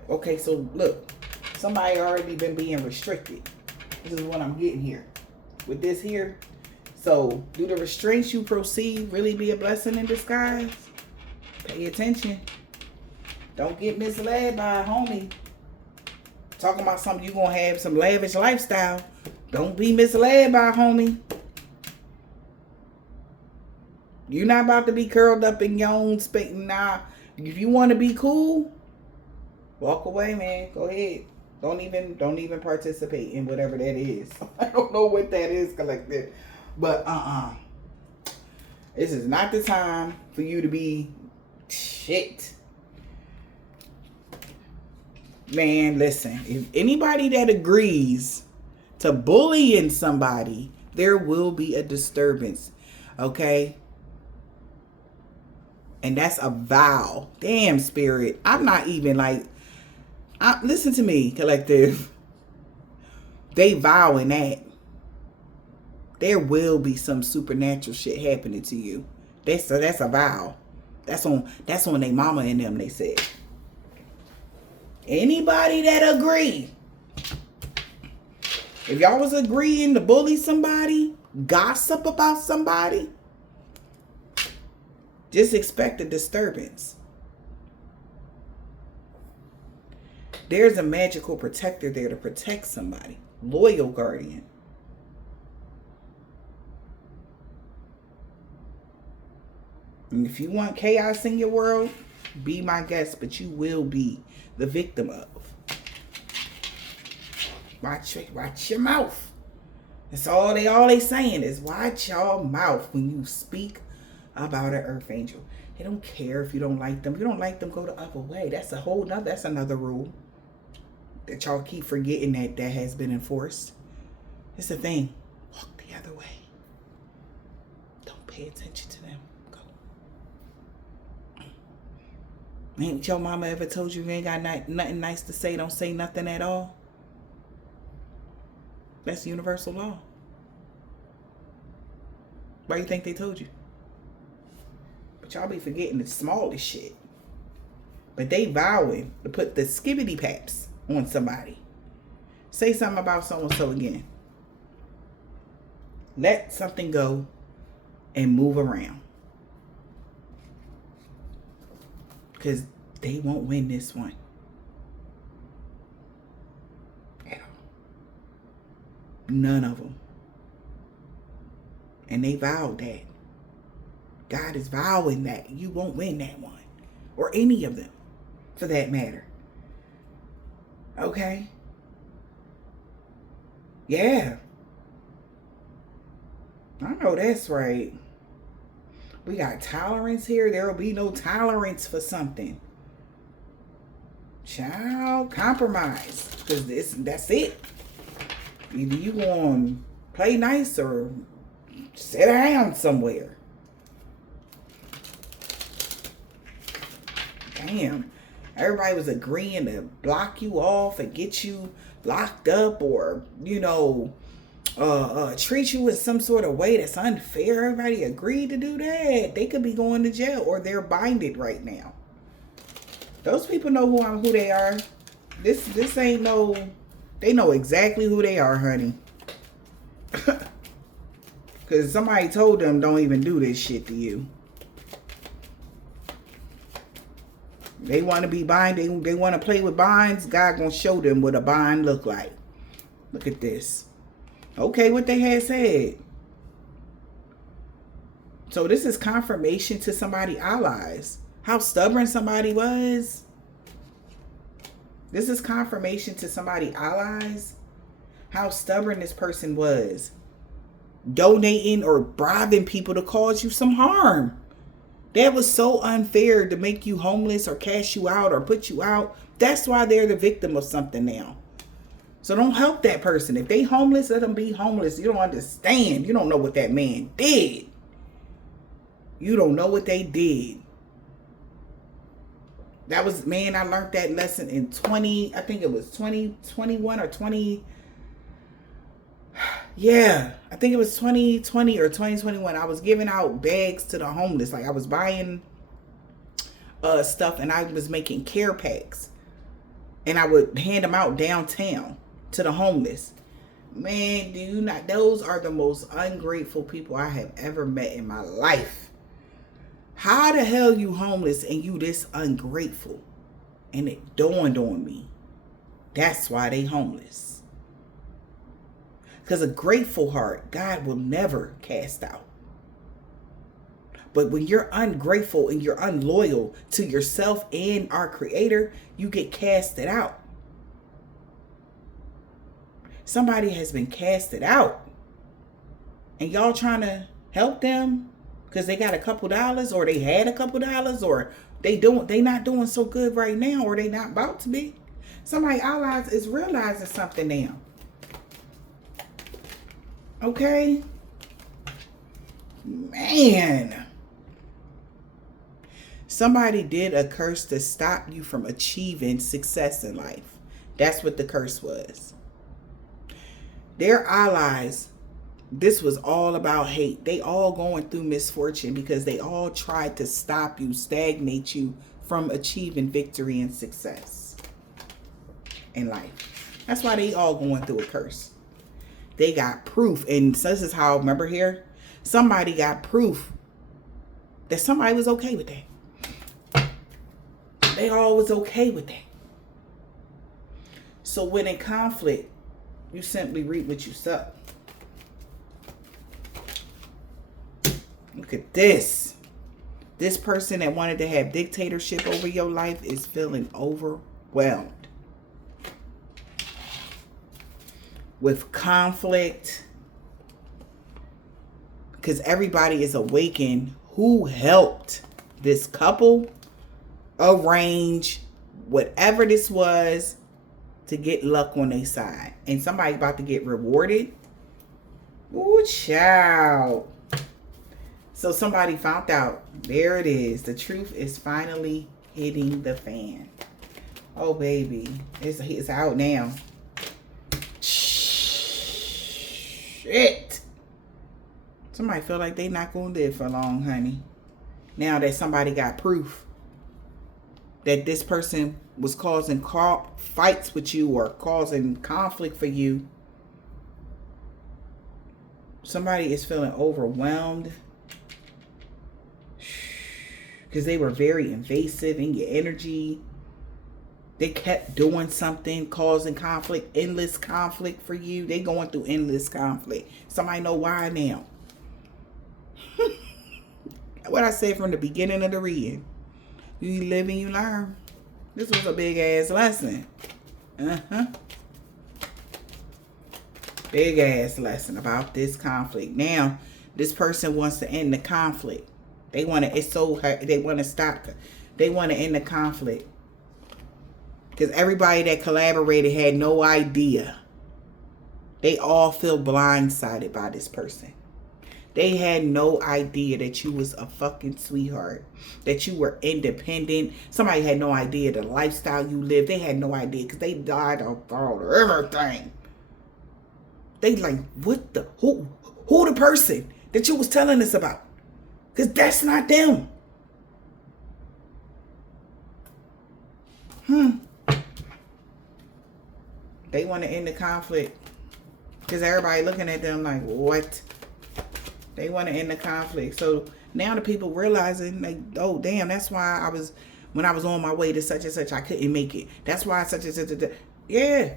Okay, so look. Somebody already been being restricted. This is what I'm getting here. With this here. So, do the restraints you proceed really be a blessing in disguise? Pay attention. Don't get misled by a homie. Talking about something you gonna have some lavish lifestyle. Don't be misled by a homie. You're not about to be curled up in your own space. Nah, if you want to be cool, walk away, man. Go ahead. Don't even participate in whatever that is. I don't know what that is, collective. But this is not the time for you to be shit. Man, listen. If anybody that agrees to bullying somebody, there will be a disturbance. Okay? And that's a vow. Damn, spirit. I'm not even like... listen to me, collective. They vowing that. There will be some supernatural shit happening to you. That's a vow. That's on their mama and them, they said. Anybody that agree... If y'all was agreeing to bully somebody, gossip about somebody, just expect a disturbance. There's a magical protector there to protect somebody. Loyal guardian. And if you want chaos in your world, be my guest, but you will be the victim of. Watch your mouth. That's all they saying is watch your mouth when you speak about an earth angel. They don't care if you don't like them. If you don't like them, go the other way. That's another rule that y'all keep forgetting that has been enforced. It's the thing. Walk the other way. Don't pay attention to them. Go. Ain't your mama ever told you ain't got nothing nice to say? Don't say nothing at all. That's universal law. Why you think they told you? But y'all be forgetting the smallest shit. But they vowing to put the skibbity paps on somebody. Say something about so-and-so again. Let something go and move around. Because they won't win this one. None of them. And they vowed that. God is vowing that you won't win that one. Or any of them, for that matter. Okay? Yeah. I know that's right. We got tolerance here. There will be no tolerance for something. Child, compromise. Because that's it. Either you going to play nice or sit down somewhere. Damn. Everybody was agreeing to block you off and get you locked up or, treat you in some sort of way that's unfair. Everybody agreed to do that. They could be going to jail or they're binded right now. Those people know who they are. This ain't no. They know exactly who they are, honey. Because somebody told them don't even do this shit to you. They want to be binding. They want to play with binds. God gonna show them what a bind look like. Look at this. Okay, what they had said. So this is confirmation to somebody's allies. How stubborn somebody was. This is confirmation to somebody's allies. How stubborn this person was. Donating or bribing people to cause you some harm. That was so unfair to make you homeless or cash you out or put you out. That's why they're the victim of something now. So don't help that person. If they homeless, let them be homeless. You don't understand. You don't know what that man did. You don't know what they did. That was, man, I learned that lesson in 2021 or 20. Yeah, I think it was 2020 or 2021. I was giving out bags to the homeless. Like I was buying stuff and I was making care packs. And I would hand them out downtown to the homeless. Man, those are the most ungrateful people I have ever met in my life. How the hell you homeless and you this ungrateful? And it dawned on me. That's why they homeless. Because a grateful heart, God will never cast out. But when you're ungrateful and you're unloyal to yourself and our Creator, you get casted out. Somebody has been casted out. And y'all trying to help them because they got a couple dollars or they had a couple dollars or they not doing so good right now or they not about to be. Somebody allies is realizing something now. Okay? Man. Somebody did a curse to stop you from achieving success in life. That's what the curse was. Their allies, this was all about hate. They all going through misfortune because they all tried to stop you, stagnate you from achieving victory and success in life. That's why they all going through a curse. They got proof. And this is how, remember here, somebody got proof that somebody was okay with that. They all was okay with that. So when in conflict, you simply reap what you sow. Look at this. This person that wanted to have dictatorship over your life is feeling overwhelmed with conflict because everybody is awakened who helped this couple arrange whatever this was to get luck on their side. And somebody's about to get rewarded. Ooh, child. So somebody found out. There it is. The truth is finally hitting the fan. Oh, baby. It's out now. Shit. Somebody feel like they not going to live for long, honey. Now that somebody got proof that this person was causing fights with you or causing conflict for you. Somebody is feeling overwhelmed because they were very invasive in your energy. They kept doing something, causing conflict, endless conflict for you. They going through endless conflict. Somebody know why now. What I said from the beginning of the reading. You live and you learn. This was a big ass lesson. Big ass lesson about this conflict. Now, this person wants to end the conflict. They want to, it's so hard, they want to stop. They want to end the conflict. Because everybody that collaborated had no idea. They all feel blindsided by this person. They had no idea that you was a fucking sweetheart. That you were independent. Somebody had no idea the lifestyle you lived. They had no idea because they died of everything. They like, what the, who the person that you was telling us about? Because that's not them. They want to end the conflict. Because everybody looking at them like, what? They want to end the conflict. So now the people realizing, like, oh, damn, that's why when I was on my way to such and such, I couldn't make it. That's why such and such. Yeah.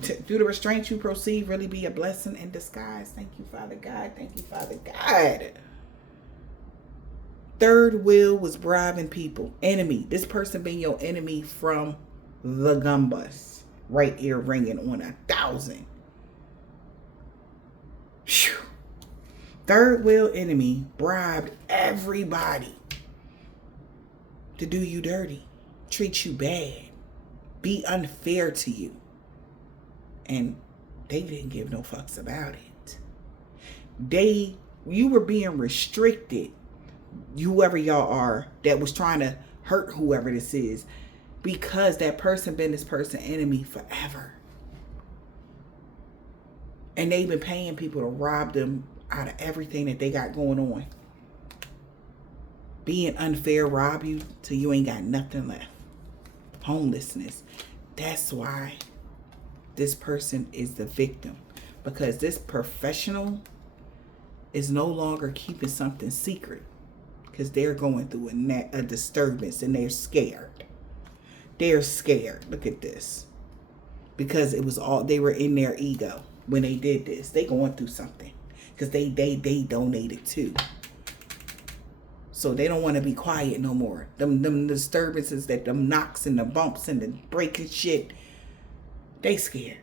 Do the restraint you proceed really be a blessing in disguise? Thank you, Father God. Thank you, Father God. Third wheel was bribing people. Enemy. This person been your enemy from the gumbus. Right ear ringing on 1,000. Whew. Third wheel enemy bribed everybody to do you dirty, treat you bad, be unfair to you. And they didn't give no fucks about it. You were being restricted, whoever y'all are that was trying to hurt whoever this is, because that person been this person enemy forever. And they've been paying people to rob them out of everything that they got going on. Being unfair rob you till you ain't got nothing left. Homelessness. That's why this person is the victim. Because this professional is no longer keeping something secret. Because they're going through a disturbance and they're scared. They're scared. Look at this. Because it was all, they were in their ego when they did this. They going through something. Because they donated too. So they don't want to be quiet no more. Them disturbances, them knocks and the bumps and the breaking shit. They scared.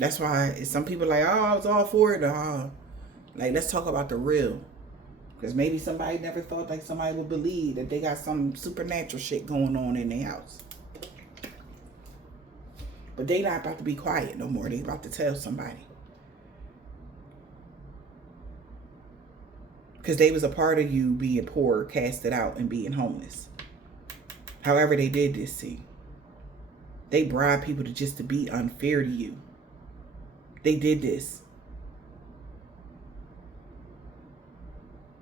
That's why some people like, oh, I was all for it. Like, let's talk about the real. Because maybe somebody never thought like somebody would believe that they got some supernatural shit going on in their house. But they not about to be quiet no more. They about to tell somebody. Because they was a part of you being poor, casted out, and being homeless. However they did this, see. They bribed people to be unfair to you. They did this.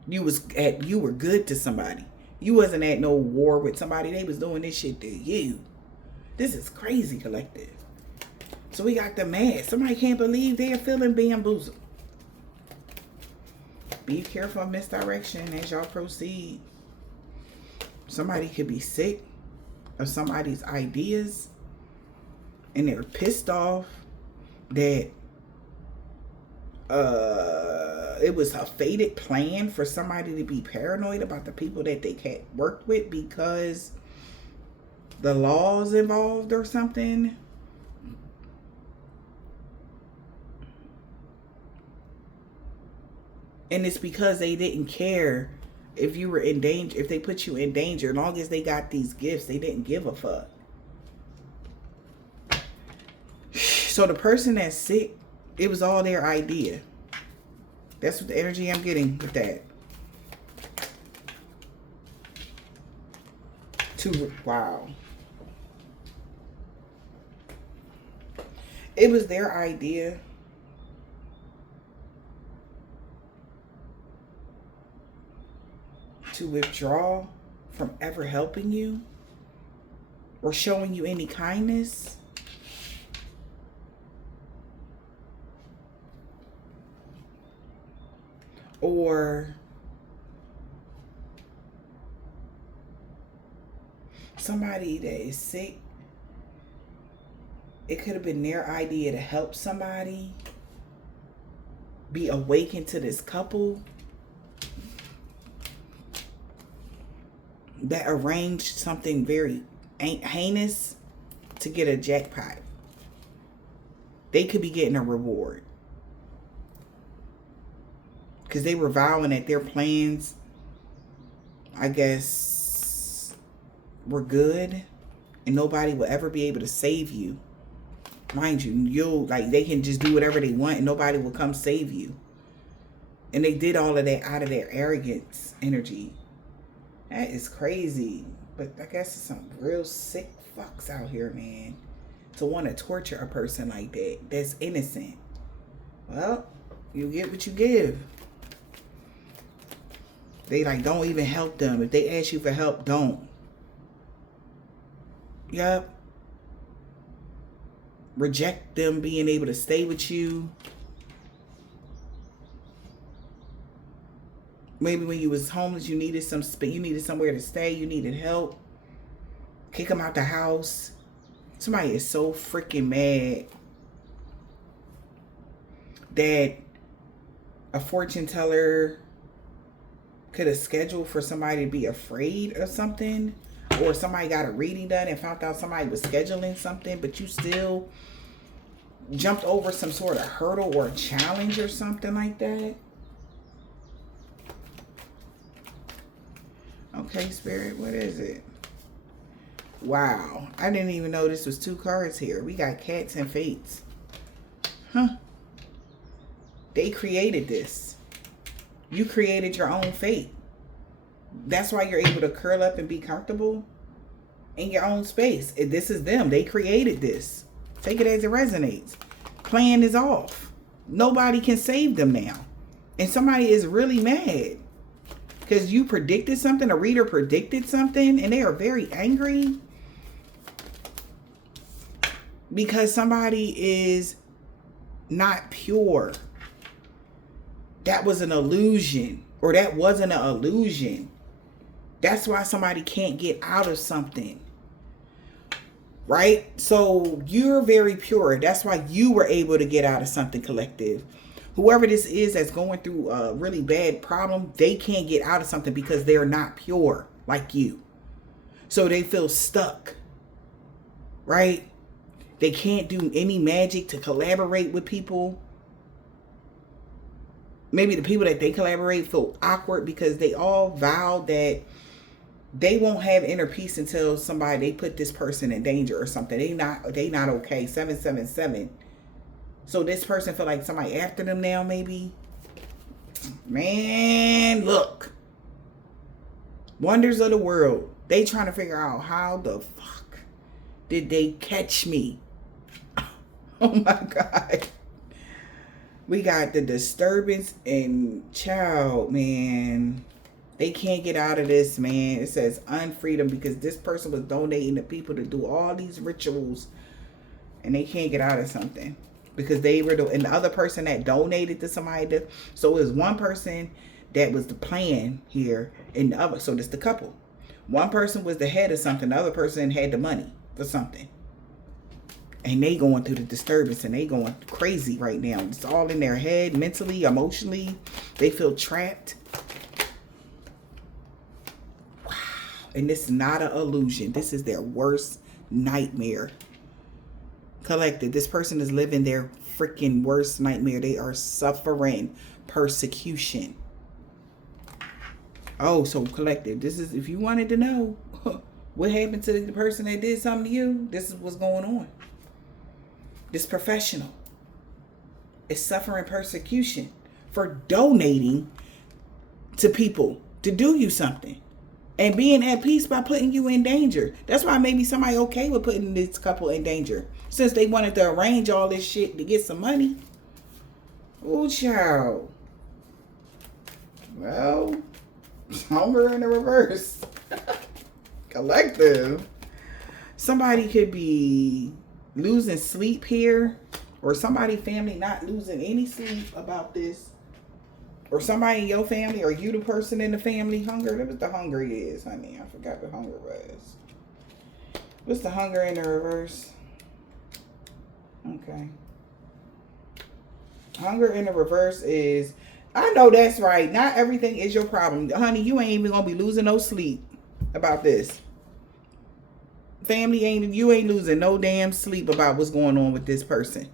You were good to somebody. You wasn't at no war with somebody. They was doing this shit to you. This is crazy, collective. So we got them mad. Somebody can't believe they're feeling bamboozled. Be careful of misdirection as y'all proceed. Somebody could be sick of somebody's ideas. And they're pissed off that it was a fated plan for somebody to be paranoid about the people that they can't work with because the laws involved or something. And it's because they didn't care if you were in danger, if they put you in danger. As long as they got these gifts, they didn't give a fuck. So the person that's sick, it was all their idea. That's what the energy I'm getting with that. Wow. It was their idea. To withdraw from ever helping you or showing you any kindness. Or somebody that is sick, it could have been their idea to help somebody, be awakened to this couple that arranged something very heinous to get a jackpot. They could be getting a reward. Because they were vowing that their plans, I guess, were good. And nobody will ever be able to save you. Mind you, they can just do whatever they want and nobody will come save you. And they did all of that out of their arrogance energy. That is crazy. But I guess it's some real sick fucks out here, man. To want to torture a person like that. That's innocent. Well, you get what you give. They don't even help them. If they ask you for help, don't. Yep. Reject them being able to stay with you. Maybe when you was homeless, you needed somewhere to stay. You needed help. Kick them out the house. Somebody is so freaking mad that a fortune teller could have scheduled for somebody to be afraid of something, or somebody got a reading done and found out somebody was scheduling something, but you still jumped over some sort of hurdle or challenge or something like that. Okay, Spirit, what is it? Wow, I didn't even know this was 2 cards here. We got cats and fates. Huh. They created this. You created your own fate. That's why you're able to curl up and be comfortable in your own space. This is them. They created this. Take it as it resonates. Plan is off. Nobody can save them now. And somebody is really mad. Because you predicted something. A reader predicted something. And they are very angry. Because somebody is not pure. That was an illusion. Or that wasn't an illusion. That's why somebody can't get out of something. Right? So you're very pure. That's why you were able to get out of something, collective. Whoever this is that's going through a really bad problem, they can't get out of something because they're not pure like you. So they feel stuck. Right? They can't do any magic to collaborate with people. Maybe the people that they collaborate feel awkward because they all vowed that they won't have inner peace until they put this person in danger or something. They not okay. 777. So this person feel like somebody after them now, maybe. Man, look. Wonders of the world. They trying to figure out how the fuck did they catch me? Oh my God. We got the disturbance and child, man. They can't get out of this, man. It says unfreedom because this person was donating to people to do all these rituals and they can't get out of something because they were and the other person that donated to somebody. So it was one person that was the plan here and the other. So this the couple. One person was the head of something. The other person had the money for something. And they going through the disturbance and they going crazy right now. It's all in their head, mentally, emotionally. They feel trapped. Wow. And this is not an illusion. This is their worst nightmare. Collective. This person is living their freaking worst nightmare. They are suffering persecution. Oh, so collective. This is, if you wanted to know what happened to the person that did something to you, this is what's going on. This professional is suffering persecution for donating to people to do you something and being at peace by putting you in danger. That's why maybe somebody okay with putting this couple in danger since they wanted to arrange all this shit to get some money. Oh, child. Well, hunger in the reverse. Collective. Somebody could be losing sleep here, or somebody family not losing any sleep about this, or somebody in your family, or you the person in the family hunger. That was the hunger is, honey. I forgot what hunger was. What's the hunger in the reverse? Okay. Hunger in the reverse is, I know that's right. Not everything is your problem. Honey, you ain't even going to be losing no sleep about this. Family you ain't losing no damn sleep about what's going on with this person.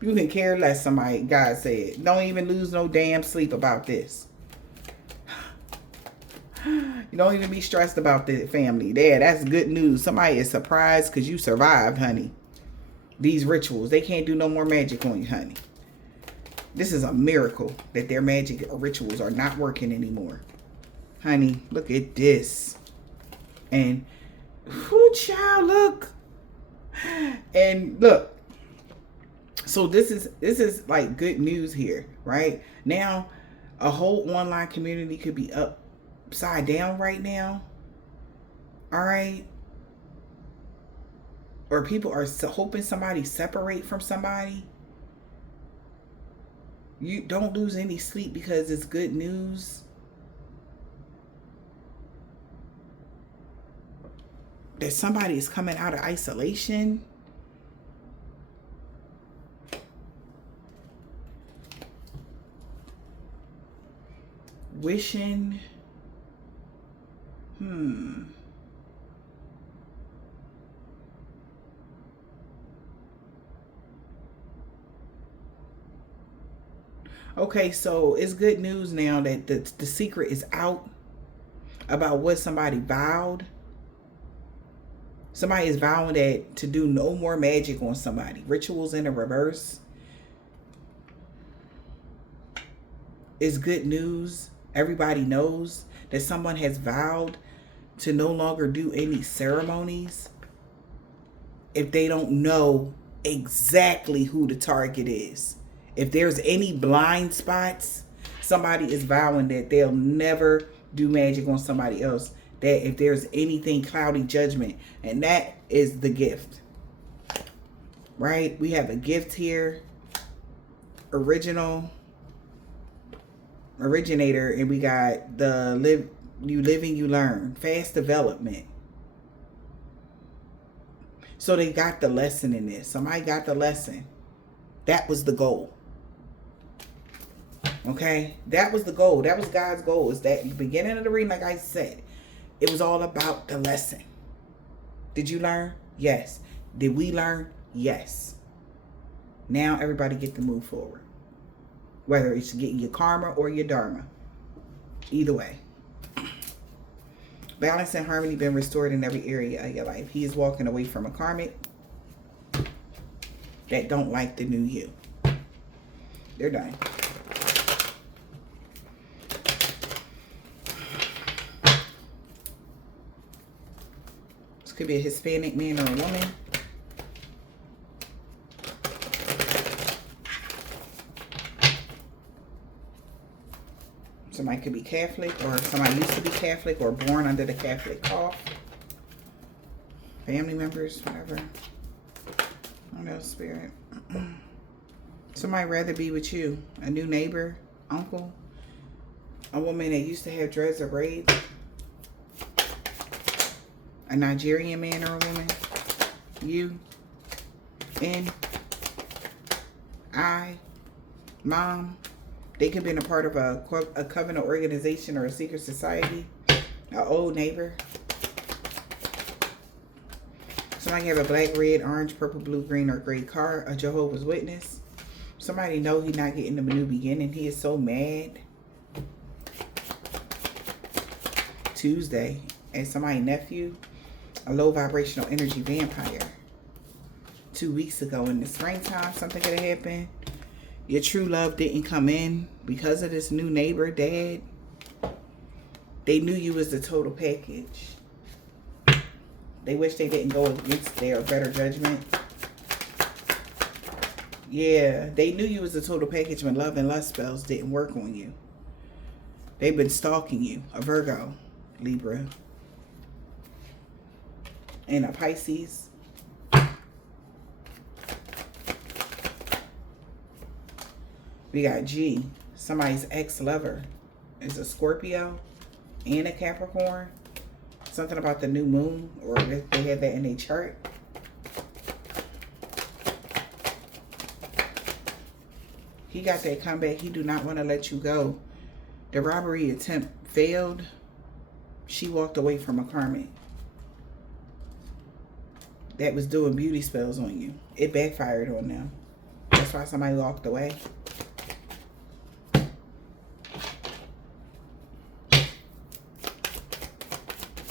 You can care less, somebody, God said. Don't even lose no damn sleep about this. You don't even be stressed about the family. There, that's good news. Somebody is surprised because you survived, honey. These rituals, they can't do no more magic on you, honey. This is a miracle that their magic rituals are not working anymore. Honey, look at this. And, whoo, child, look. And look. So this is like good news here, right? Now, a whole online community could be upside down right now. All right. Or people are hoping somebody separate from somebody. You don't lose any sleep because it's good news. That somebody is coming out of isolation. Wishing. Okay, so it's good news now that the secret is out about what somebody vowed. Somebody is vowing that to do no more magic on somebody. Rituals in the reverse. It's good news. Everybody knows that someone has vowed to no longer do any ceremonies if they don't know exactly who the target is. If there's any blind spots, somebody is vowing that they'll never do magic on somebody else. That if there's anything cloudy judgment, and that is the gift. Right? We have a gift here. Originator, and we got the you live and you learn. Fast development. So they got the lesson in this. Somebody got the lesson. That was the goal. Okay? That was the goal. That was God's goal. Is that at the beginning of the reading, like I said, it was all about the lesson. Did you learn? Yes. Did we learn? Yes. Now everybody get to move forward. Whether it's getting your karma or your dharma. Either way. Balance and harmony been restored in every area of your life. He is walking away from a karmic that don't like the new you. They're done. This could be a Hispanic man or a woman. Somebody could be Catholic, or somebody used to be Catholic, or born under the Catholic cloth. Family members, whatever. I don't know, spirit. Somebody rather be with you. A new neighbor, uncle. A woman that used to have dreads or braids. A Nigerian man or a woman. You. Mom. They could have been a part of a covenant organization or a secret society. An old neighbor. Somebody have a black, red, orange, purple, blue, green, or gray car. A Jehovah's Witness. Somebody know he's not getting a new beginning. He is so mad. Tuesday. And somebody's nephew. A low vibrational energy vampire. 2 weeks ago in the springtime, something could have happened. Your true love didn't come in because of this new neighbor, dad. They knew you was the total package. They wish they didn't go against their better judgment. Yeah, they knew you was the total package when love and lust spells didn't work on you. They've been stalking you. A Virgo, Libra, and a Pisces. We got G. Somebody's ex-lover is a Scorpio and a Capricorn. Something about the new moon, or if they had that in their chart. He got that comeback. He do not want to let you go. The robbery attempt failed. She walked away from a karmic that was doing beauty spells on you. It backfired on them. That's why somebody walked away.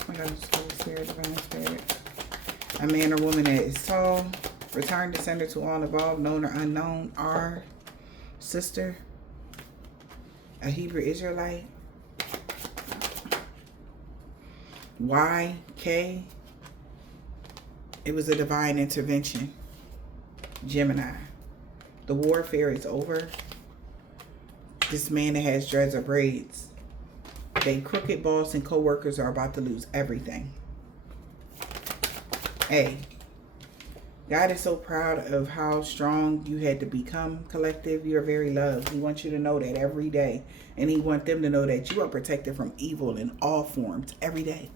What else? Holy Spirit, Divine Spirit. A man or woman that is tall. Return to sender to all involved, known or unknown. R. Sister. A Hebrew Israelite. Y. K. It was a divine intervention. Gemini. The warfare is over. This man that has dreads or braids. They crooked boss and co-workers are about to lose everything. A. God is so proud of how strong you had to become, collective. You're very loved. He wants you to know that every day. And he wants them to know that you are protected from evil in all forms every day.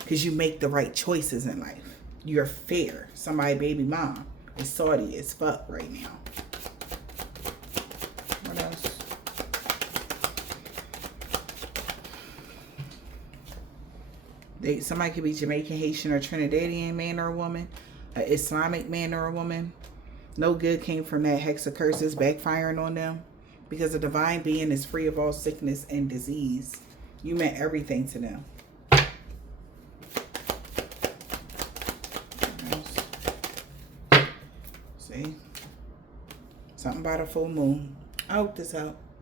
Because you make the right choices in life. You're fair. Somebody baby mom is salty as fuck right now. What else? Somebody could be Jamaican, Haitian, or Trinidadian man or woman. An Islamic man or a woman. No good came from that. Hex of curses backfiring on them. Because the divine being is free of all sickness and disease. You meant everything to them. See? Something about a full moon. I hope this helped.